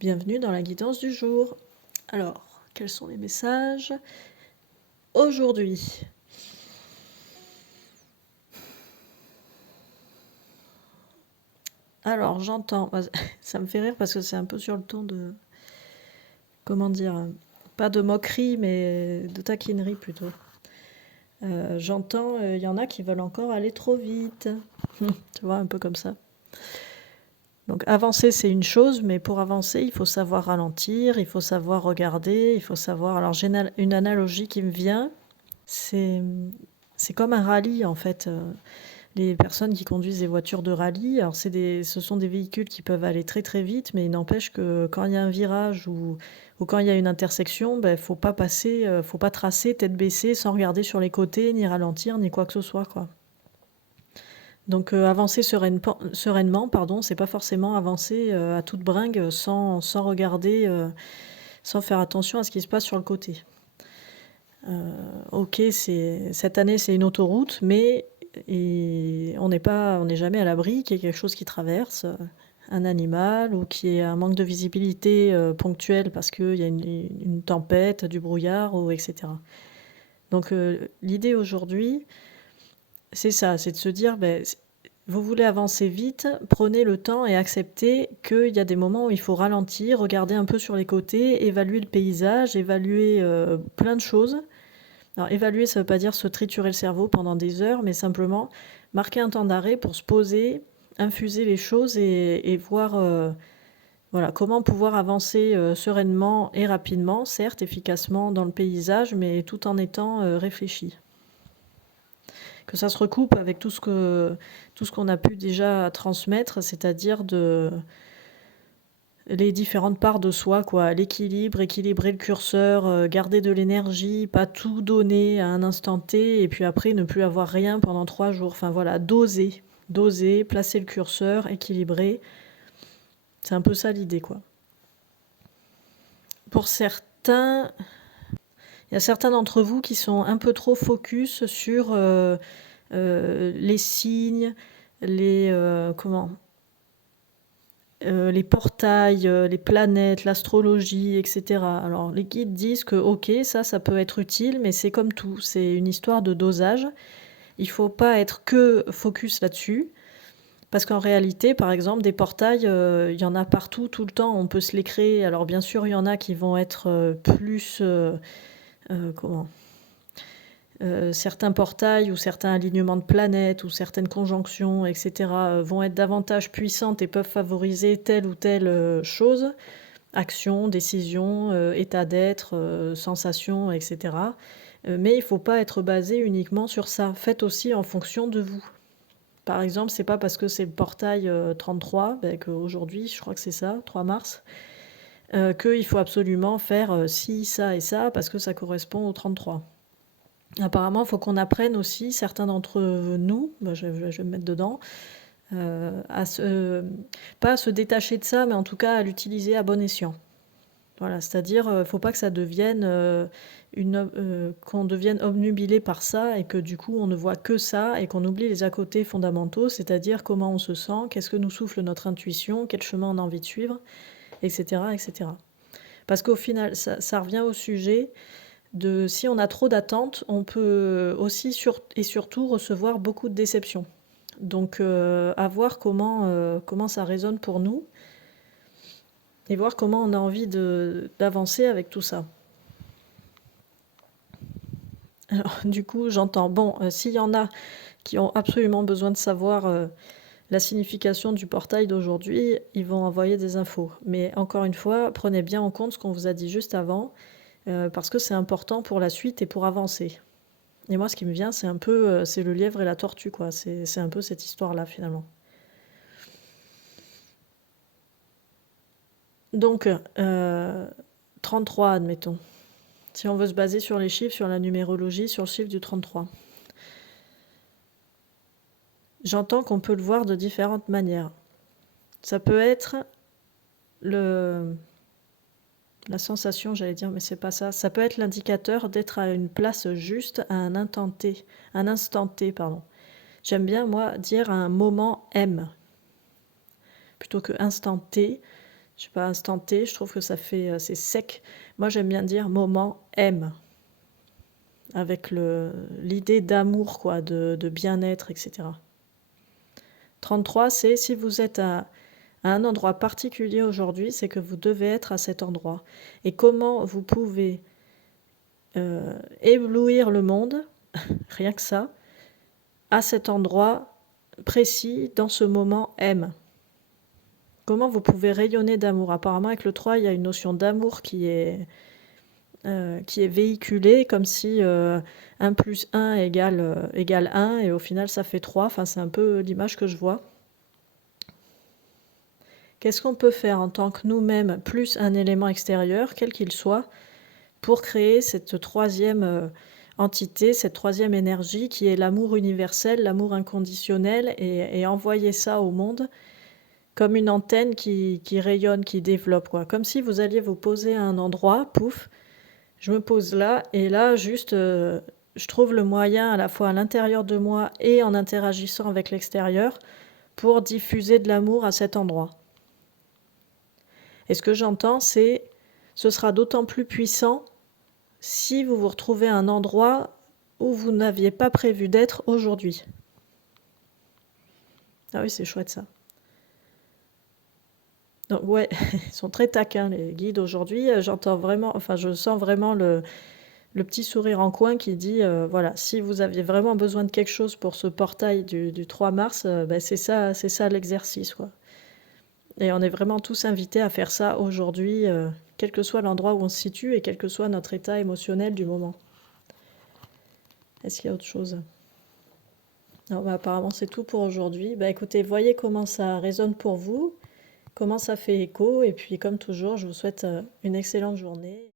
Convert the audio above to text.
Bienvenue dans la guidance du jour. Alors, quels sont les messages aujourd'hui? Alors, j'entends, ça me fait rire parce que c'est un peu sur le ton de, comment dire, pas de moquerie, mais de taquinerie plutôt. J'entends, il y en a qui veulent encore aller trop vite. Tu vois, un peu comme ça. Donc, avancer, c'est une chose, mais pour avancer, il faut savoir ralentir, il faut savoir regarder, il faut savoir... Alors, j'ai une analogie qui me vient, c'est comme un rallye, en fait. Les personnes qui conduisent des voitures de rallye, alors ce sont des véhicules qui peuvent aller très très vite, mais il n'empêche que quand il y a un virage ou quand il y a une intersection, faut pas passer, faut pas tracer tête baissée sans regarder sur les côtés, ni ralentir, ni quoi que ce soit, quoi. Donc avancer sereinement, pardon, c'est pas forcément avancer à toute bringue sans regarder, sans faire attention à ce qui se passe sur le côté. Ok, cette année c'est une autoroute, mais on n'est jamais à l'abri qu'il y ait quelque chose qui traverse, un animal, ou qu'il y ait un manque de visibilité ponctuel parce qu'il y a une tempête, du brouillard, ou etc. Donc l'idée aujourd'hui, c'est ça, c'est de se dire, vous voulez avancer vite, prenez le temps et acceptez qu'il y a des moments où il faut ralentir, regarder un peu sur les côtés, évaluer le paysage, évaluer plein de choses. Alors évaluer, ça ne veut pas dire se triturer le cerveau pendant des heures, mais simplement marquer un temps d'arrêt pour se poser, infuser les choses et voir voilà, comment pouvoir avancer sereinement et rapidement, certes efficacement dans le paysage, mais tout en étant réfléchi. Que ça se recoupe avec tout ce qu'on a pu déjà transmettre, c'est-à-dire les différentes parts de soi, quoi. L'équilibre, équilibrer le curseur, garder de l'énergie, pas tout donner à un instant T, et puis après ne plus avoir rien pendant 3 jours. Enfin voilà, doser, placer le curseur, équilibrer. C'est un peu ça l'idée, quoi. Pour certains, il y a certains d'entre vous qui sont un peu trop focus sur les signes, les portails, les planètes, l'astrologie, etc. Alors les guides disent que ok, ça peut être utile, mais c'est comme tout, c'est une histoire de dosage. Il ne faut pas être que focus là-dessus, parce qu'en réalité, par exemple, des portails, il y en a partout, tout le temps, on peut se les créer. Alors bien sûr, il y en a qui vont être plus... comment certains portails ou certains alignements de planètes ou certaines conjonctions, etc., vont être davantage puissantes et peuvent favoriser telle ou telle chose, action, décision, état d'être, sensation, etc. Mais il ne faut pas être basé uniquement sur ça. Faites aussi en fonction de vous. Par exemple, c'est pas parce que c'est le portail 33, qu'aujourd'hui, je crois que c'est ça, 3 mars, qu'il faut absolument faire ci, ça et ça, parce que ça correspond au 33. Apparemment, il faut qu'on apprenne aussi, certains d'entre nous, je vais me mettre dedans, pas à se détacher de ça, mais en tout cas à l'utiliser à bon escient. Voilà, c'est-à-dire, il ne faut pas que ça devienne qu'on devienne obnubilé par ça et que du coup on ne voit que ça et qu'on oublie les à côté fondamentaux, c'est-à-dire comment on se sent, qu'est-ce que nous souffle notre intuition, quel chemin on a envie de suivre, etc., etc. Parce qu'au final, ça revient au sujet de si on a trop d'attentes, on peut aussi et surtout recevoir beaucoup de déceptions. Donc à voir comment ça résonne pour nous et voir comment on a envie d'avancer avec tout ça. Alors du coup, j'entends, bon, s'il y en a qui ont absolument besoin de savoir la signification du portail d'aujourd'hui, ils vont envoyer des infos. Mais encore une fois, prenez bien en compte ce qu'on vous a dit juste avant, parce que c'est important pour la suite et pour avancer. Et moi, ce qui me vient, c'est un peu, c'est le lièvre et la tortue, quoi. C'est un peu cette histoire-là, finalement. Donc, 33, admettons. Si on veut se baser sur les chiffres, sur la numérologie, sur le chiffre du 33. J'entends qu'on peut le voir de différentes manières. Ça peut être la sensation, j'allais dire, mais c'est pas ça. Ça peut être l'indicateur d'être à une place juste à un instant T, pardon. J'aime bien, moi, dire à un moment M, plutôt que instant T. Je sais pas, instant T, je trouve que ça fait, c'est sec. Moi, j'aime bien dire moment M, avec l'idée d'amour, quoi, de bien-être, etc. 33, c'est si vous êtes à un endroit particulier aujourd'hui, c'est que vous devez être à cet endroit. Et comment vous pouvez éblouir le monde, rien que ça, à cet endroit précis, dans ce moment M. Comment vous pouvez rayonner d'amour? Apparemment, avec le 3, il y a une notion d'amour qui est véhiculée, comme si 1 plus 1 égale 1, et au final, ça fait 3. Enfin, c'est un peu l'image que je vois. Qu'est-ce qu'on peut faire en tant que nous-mêmes, plus un élément extérieur, quel qu'il soit, pour créer cette troisième entité, cette troisième énergie qui est l'amour universel, l'amour inconditionnel, et envoyer ça au monde comme une antenne qui rayonne, qui développe, quoi. Comme si vous alliez vous poser à un endroit, pouf, je me pose là, et là, juste, je trouve le moyen, à la fois à l'intérieur de moi et en interagissant avec l'extérieur, pour diffuser de l'amour à cet endroit. Et ce que j'entends, c'est, ce sera d'autant plus puissant si vous vous retrouvez à un endroit où vous n'aviez pas prévu d'être aujourd'hui. Ah oui, c'est chouette ça. Donc ouais, ils sont très taquins les guides aujourd'hui. J'entends vraiment, enfin je sens vraiment le petit sourire en coin qui dit, voilà, si vous aviez vraiment besoin de quelque chose pour ce portail du 3 mars, ben c'est ça l'exercice, quoi. Et on est vraiment tous invités à faire ça aujourd'hui, quel que soit l'endroit où on se situe et quel que soit notre état émotionnel du moment. Est-ce qu'il y a autre chose? Non, bah, apparemment c'est tout pour aujourd'hui. Bah écoutez, voyez comment ça résonne pour vous, comment ça fait écho, et puis comme toujours, je vous souhaite une excellente journée.